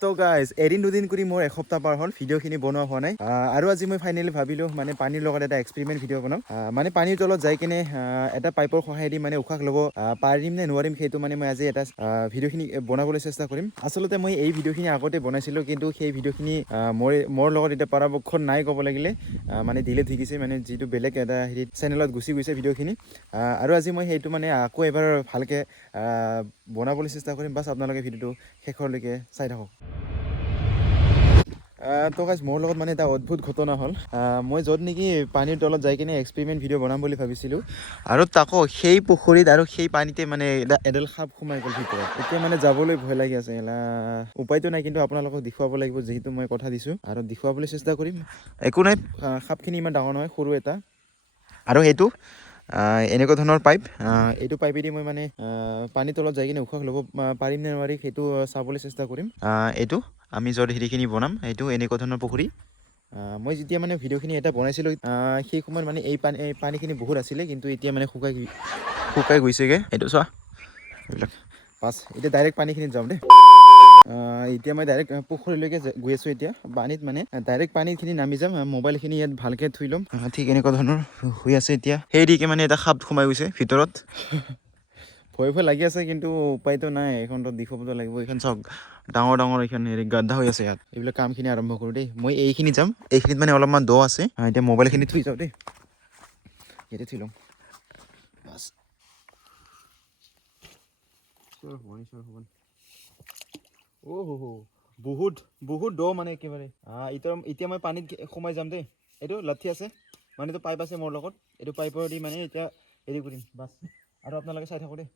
তো গাইজ এদিন দুদিন কৰি মোৰ এসপ্তাহ পাৰ হ'ল ভিডিঅ'খিনি বনোৱা হোৱা নাই আৰু আজি মই ফাইনেলি ভাবিলোঁ মানে পানীৰ লগত এটা এক্সপেৰিমেণ্ট ভিডিঅ' বনাম মানে পানীৰ তলত যাই কিনে এটা পাইপৰ সহায়েদি মানে উশাহ ল'ব পাৰিম নে নোৱাৰিম সেইটো মানে মই আজি এটা ভিডিঅ'খিনি বনাবলৈ চেষ্টা কৰিম আচলতে মই এই ভিডিঅ'খিনি আগতে বনাইছিলোঁ কিন্তু সেই ভিডিঅ'খিনি মোৰ লগত এতিয়া পৰাপক্ষত নাই ক'ব লাগিলে মানে ডিলেট হৈ গৈছে মানে যিটো বেলেগ এটা হেৰিত চেনেলত গুচি গৈছে ভিডিঅ'খিনি আৰু আজি মই সেইটো মানে আকৌ এবাৰ ভালকৈ বনাবলৈ চেষ্টা কৰিম বাছ আপোনালোকে ভিডিঅ'টো শেষৰলৈকে চাই থাকক তো গাইজ মোৰ লগত মানে এটা অদ্ভুত ঘটনা হ'ল মই য'ত নেকি পানীৰ তলত যাই কিনে এক্সপেৰিমেণ্ট ভিডিঅ' বনাম বুলি ভাবিছিলোঁ আৰু তাকো সেই পুখুৰীত আৰু সেই পানীতে মানে এডাল সাপ সোমাই গ'ল ভিতৰত এতিয়া মানে যাবলৈ ভয় লাগি আছে উপায়তো নাই কিন্তু আপোনালোকক দেখুৱাব লাগিব যিহেতু মই কথা দিছোঁ আৰু দেখুৱাবলৈ চেষ্টা কৰিম একো নাই সাপখিনি ইমান ডাঙৰ নহয় সৰু এটা আৰু সেইটো এনেকুৱা ধৰণৰ পাইপ এইটো পাইপেদি মই মানে পানীৰ তলত যাই কিনে উশাহ ল'ব পাৰিম নে নোৱাৰি সেইটো চাবলৈ চেষ্টা কৰিম এইটো আমি য'ত হেৰিখিনি বনাম এইটো এনেকুৱা ধৰণৰ পুখুৰী মই যেতিয়া মানে ভিডিঅ'খিনি এটা বনাইছিলোঁ সেই সময়ত মানে এই পানীখিনি বহুত আছিলে কিন্তু এতিয়া মানে শুকাই গৈছেগৈ এইটো চোৱা এইবিলাক বাছ এতিয়া ডাইৰেক্ট পানীখিনিত যাওঁ দেই এতিয়া মই ডাইৰেক্ট পুখুৰীলৈকে গৈ আছোঁ এতিয়া পানীত মানে ডাইৰেক্ট পানীখিনি নামি যাম মোবাইলখিনি ইয়াত ভালকৈ থৈ ল'ম ঠিক এনেকুৱা ধৰণৰ হৈ আছে এতিয়া সেইদিকে মানে এটা সাপ সোমাই গৈছে ভিতৰত ভয় লাগি আছে কিন্তু উপায়তো নাই এইখনতো দেখুৱাব লাগিব এইখন চাওক ডাঙৰ ডাঙৰ এইখন হেৰি গাদ্ধা হৈ আছে ইয়াত এইবিলাক কামখিনি আৰম্ভ কৰোঁ দেই মই এইখিনি যাম এইখিনিত মানে অলপমান দ আছে এতিয়া মোবাইলখিনি থৈ যাওঁ দেই ইয়াতে থৈ ল'ম বাছ বহুত বহুত দ মানে একেবাৰে এতিয়া মই পানীত সোমাই যাম দেই এইটো লাঠি আছে মানে এইটো পাইপ আছে মোৰ লগত এইটো পাইপৰ দি মানে এতিয়া হেৰি কৰিম বাছ আৰু আপোনালোকে চাই থাকোঁ দেই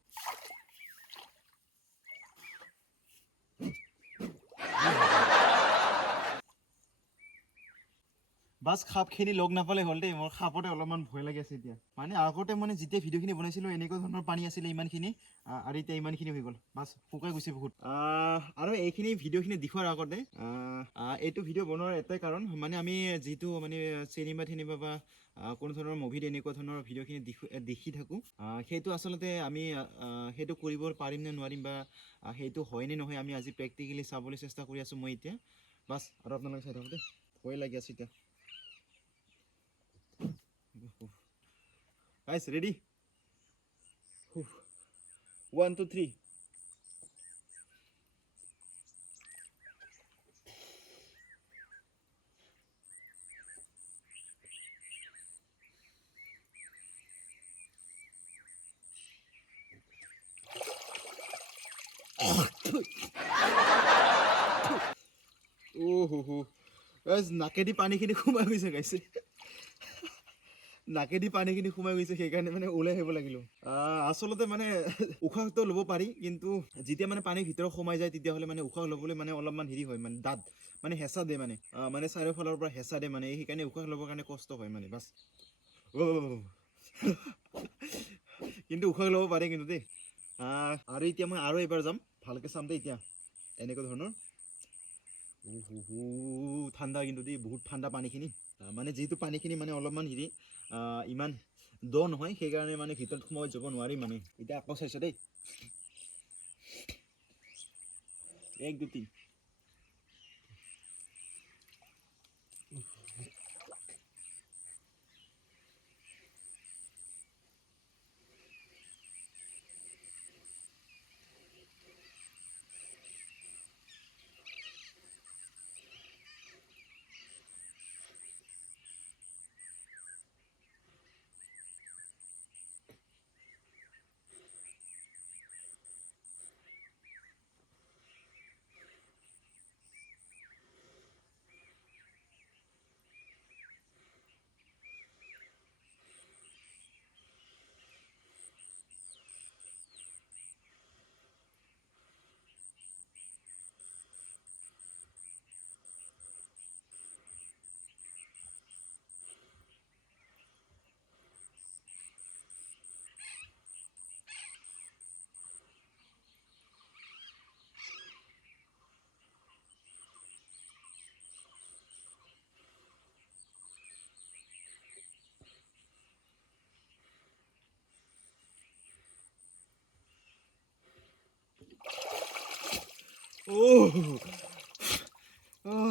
বাছ সাপখিনি লগ নাপালে হ'ল দেই মোৰ সাপতে অলপমান ভয় লাগি আছে এতিয়া মানে আগতে মানে যেতিয়া ভিডিঅ'খিনি বনাইছিলোঁ এনেকুৱা ধৰণৰ পানী আছিলে ইমানখিনি আৰু এতিয়া ইমানখিনি হৈ গ'ল বাছ শুকাই গৈছে বহুত আৰু এইখিনি ভিডিঅ'খিনি দেখুৱাৰ আগতে এইটো ভিডিঅ' বনোৱাৰ এটাই কাৰণ মানে আমি যিটো মানে চিনেমা বা কোনো ধৰণৰ মুভিত এনেকুৱা ধৰণৰ ভিডিঅ'খিনি দেখি থাকোঁ সেইটো আচলতে আমি সেইটো কৰিব পাৰিম নে নোৱাৰিম বা সেইটো হয় নে নহয় আমি আজি প্ৰেক্টিকেলি চাবলৈ চেষ্টা কৰি আছোঁ মই এতিয়া বাছ আৰু আপোনালোকে চাই থাকক দেই ভয় লাগি আছে এতিয়া Guys, ready? 1, 2, 3. Guys, নাকেদি পানীখিনি সোমাই গৈছে গাইছে নাকেদি পানীখিনি সোমাই গৈছে সেইকাৰণে মানে ওলাই আহিব লাগিলোঁ আচলতে মানে উশাহটো ল'ব পাৰি কিন্তু যেতিয়া মানে পানীৰ ভিতৰত সোমাই যায় তেতিয়াহ'লে মানে উশাহ ল'বলৈ মানে অলপমান হেৰি হয় মানে দাঁত মানে হেঁচা দিয়ে মানে চাৰিওফালৰ পৰা হেঁচা দিয়ে মানে সেইকাৰণে উশাহ ল'বৰ কাৰণে কষ্ট হয় মানে বাছ কিন্তু উশাহ ল'ব পাৰে কিন্তু দেই আৰু এতিয়া মই আৰু এবাৰ যাম ভালকৈ চাম দেই এতিয়া এনেকুৱা ধৰণৰ ঠাণ্ডা কিন্তু দেই বহুত ঠাণ্ডা পানীখিনি মানে যিহেতু পানীখিনি মানে অলপমান হেৰি ইমান দ নহয় সেইকাৰণে মানে ভিতৰত সোমাই যাব নোৱাৰি মানে এতিয়া আকৌ চাইছোঁ দেই 1, 2, 3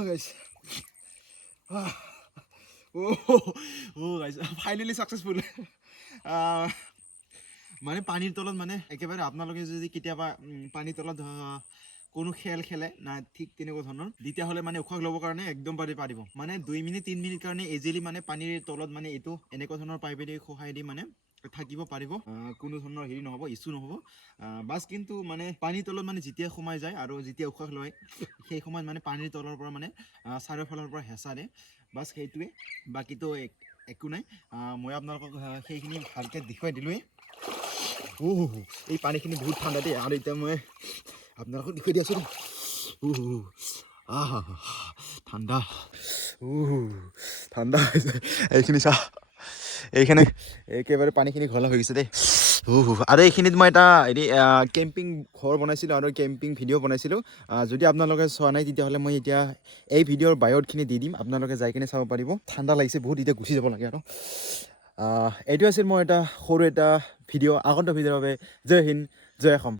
গাইছ গাইছ ফাইনেলি ছাকচেছফুল মানে পানীৰ তলত মানে একেবাৰে আপোনালোকে যদি কেতিয়াবা পানীৰ তলত কোনো খেল খেলে না ঠিক তেনেকুৱা ধৰণৰ তেতিয়াহ'লে মানে উশাহ ল'বৰ কাৰণে একদম পাৰিব মানে 2 মিনিট 3 মিনিট কাৰণে ইজিলি মানে পানীৰ তলত মানে এইটো এনেকুৱা ধৰণৰ পাইপেদি সহায় দি মানে থাকিব পাৰিব কোনো ধৰণৰ হেৰি নহ'ব ইছ্যু নহ'ব বাছ কিন্তু মানে পানীৰ তলত মানে যেতিয়া সোমাই যায় আৰু যেতিয়া উশাহ লয় সেই সময়ত মানে পানীৰ তলৰ পৰা মানে চাৰিওফালৰ পৰা হেঁচা দিয়ে বাছ সেইটোৱে বাকীতো একো নাই মই আপোনালোকক সেইখিনি ভালকৈ দেখুৱাই দিলোঁৱেই এই পানীখিনি বহুত ঠাণ্ডা দেই আৰু এতিয়া মই আপোনালোকক দেখুৱাই দি আছোঁ ঠাণ্ডা ঠাণ্ডা এইখিনি চাহ এইখিনি একেবাৰে পানীখিনি ঘোলা হৈ গৈছে দেই আৰু এইখিনিত মই এটা হেৰি কেম্পিং ঘৰ বনাইছিলোঁ আৰু কেম্পিং ভিডিঅ' বনাইছিলোঁ যদি আপোনালোকে চোৱা নাই তেতিয়াহ'লে মই এতিয়া এই ভিডিঅ'ৰ বায়'তখিনি দি দিম আপোনালোকে যাই কিনে চাব পাৰিব ঠাণ্ডা লাগিছে বহুত এতিয়া গুচি যাব লাগে আৰু এইটো আছিল মই এটা সৰু এটা ভিডিঅ' আগন্তুক ভিডিঅ'ৰ বাবে জয় হিন্দ জয় অসম